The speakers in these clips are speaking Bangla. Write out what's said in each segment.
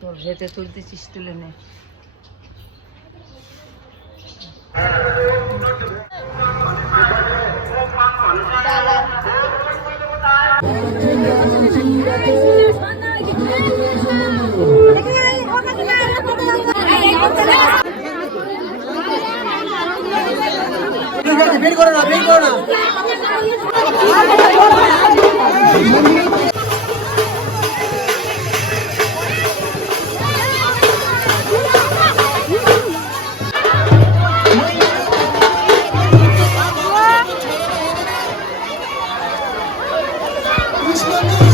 তোর হেঁটে তুলতেছিস তুলে নে। বের করো না। Let's করো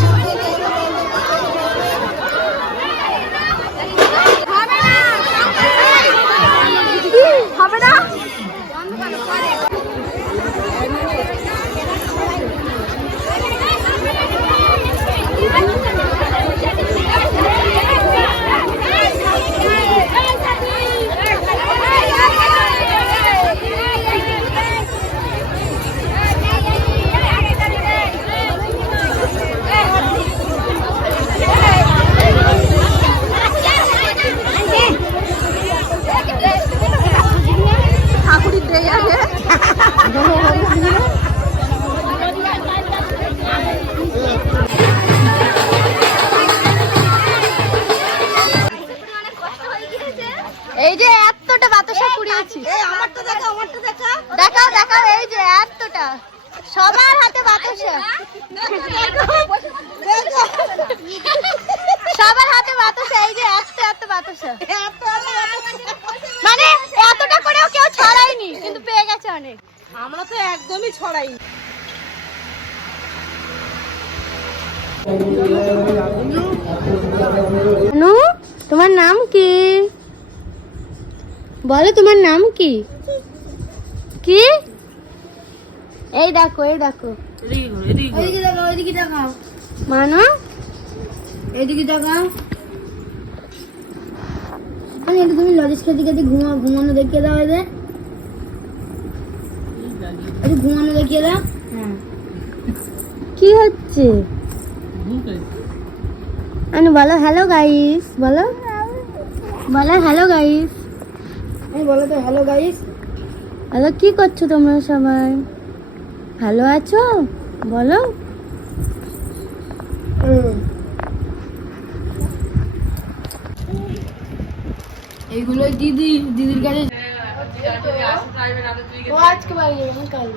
দেখাও দেখাও। এই যে এতটা। সবার হাতে বাতাসা। সবার হাতে বাতাসা এই যে এত এত বাতাসা। মানে এতটা করেও কেউ ছড়ায়নি কিন্তু পেয়ে গেছে অনেক। আমরা তো একদমই ছড়াই নু তোমার নাম কি? বলো তোমার নাম কি? কি? এই দেখো এই দেখো। ওইদিকে ওইদিকে দেখাও। মানো? এদিকে দেখাও। মানে এটা তুমি লজিস খেতে খেতে ঘুমা ঘুমানো দেখিয়ে দাও এদের। একটু ঘুমানো দেখিয়ে দাও। হ্যাঁ। কি হচ্ছে? আনু বলো হ্যালো গাইস বলো। বলো হ্যালো গাইস এই বলো তো হ্যালো গাইস হ্যালো কি করছ তোমরা সবাই? ভালো আছো? বলো। এইগুলো দিদি দিদির কাছে ও আজকে বাড়ি যাবে কাল।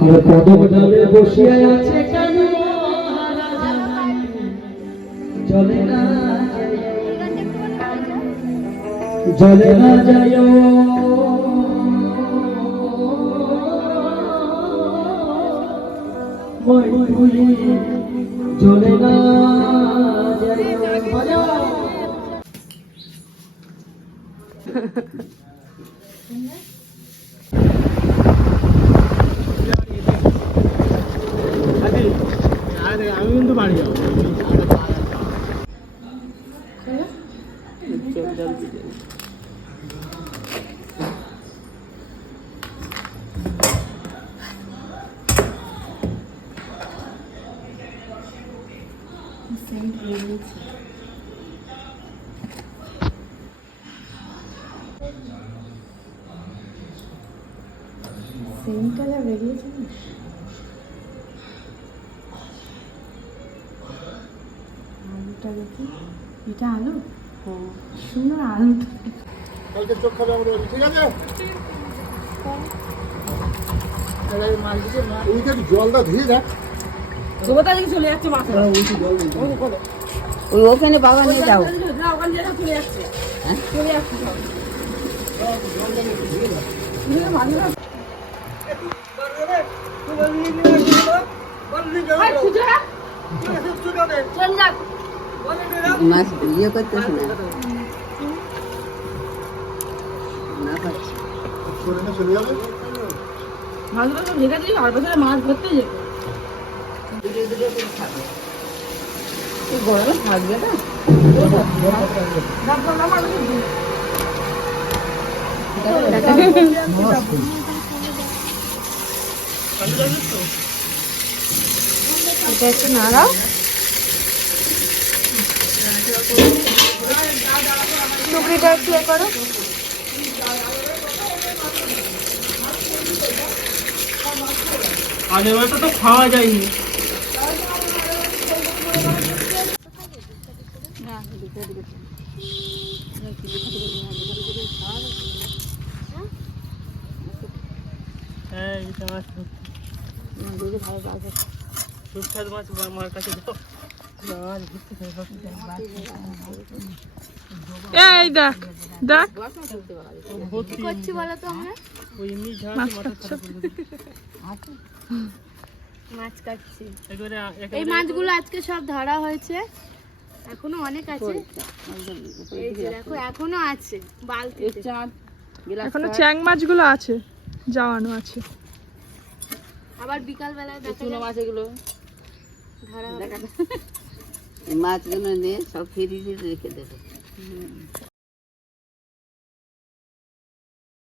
আমার কদম ডালে বসিয়া আছে। কেন চলে না জলে না যায় চলে না যায় 아니야. 그래? সেম কালার বেরিয়েছে না আলুটা দেখি। এটা আলু? সুন্দর আলুটা কালকে চোখ খাবে আমাদের বাড়ি, ঠিক আছে? ওইটা জলটা ধুয়ে দেখ। চলে যাচ্ছে মাথা দিই। ওই ওখানে বাগানে যাও। মাছ ইয়ে করতেছে আর বছরে মাছ ধরতে যেত গরমে থাকবে না এটা একটু নাড়াও টুকরিটা একটু এ করো। আগের বারটা তো খাওয়া যায়নি। হ্যাঁ? এটা মাছ মাছ আমার কাছে দাও। মাছ ঘুরতে এই দেখ দেখ। কি করছি বলো তো আমরা? ওই এমনি ঝাঁস মাথা খারাপ করে দিল। মাছ কাটছি। এই মাছগুলো আজকে সব ধরা হয়েছে। এখনও অনেক আছে। এই যে দেখো এখনও আছে বালতিতে। এখনও চ্যাং মাছগুলো আছে যাওয়ানো আছে। আবার বিকাল বেলায় দেখা যাবে মাছ এগুলো। ধরা মাছগুলো নিয়ে সব ফিরিয়ে রেখে দেবো।